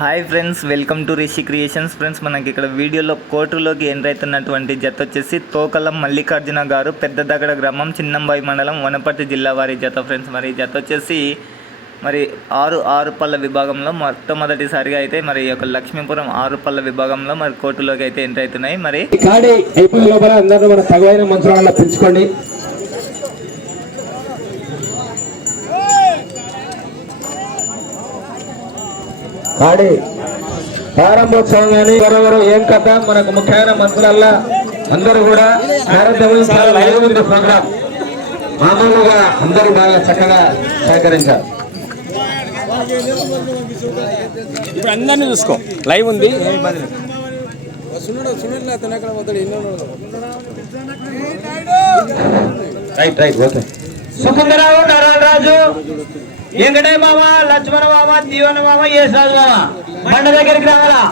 Hi friends, welcome to Rishi creations. Friends, మనకి ఇక్కడ వీడియోలో కోర్టులోకి ఎంటర్ అవుతున్నటువంటి జత వచ్చేసి తోకలం మల్లికార్జున గారు, పెద్ద దగడ గ్రామం, చిన్నంబాయి మండలం, వనపర్తి జిల్లా వారి జత. ఫ్రెండ్స్, మరి జత వచ్చేసి మరి ఆరు పళ్ళ విభాగంలో మొట్టమొదటిసారిగా అయితే మరి యొక్క లక్ష్మీపురం 6 పళ్ళ విభాగంలో మరి కోర్టులోకి అయితే ఎంటర్ అవుతున్నాయి. మరి ఆడి ప్రారంభోత్సవం కానీ ఎవరెవరు ఏం కథ మనకు ముఖ్యమైన మంత్రులల్లా అందరూ కూడా లైవ్ ఉంది ప్రోగ్రామ్. మామూలుగా అందరూ బాగా చక్కగా సహకరించారు. ఇప్పుడు అందరినీ చూసుకో, లైవ్ ఉంది. Right okay. సుకుందరావు, నారాయణరాజు, వెంకటయ్య మామ, లక్ష్మణ మామ, దీవన మామ, యేసరాజు మామ బండ దగ్గరికి రావాలా?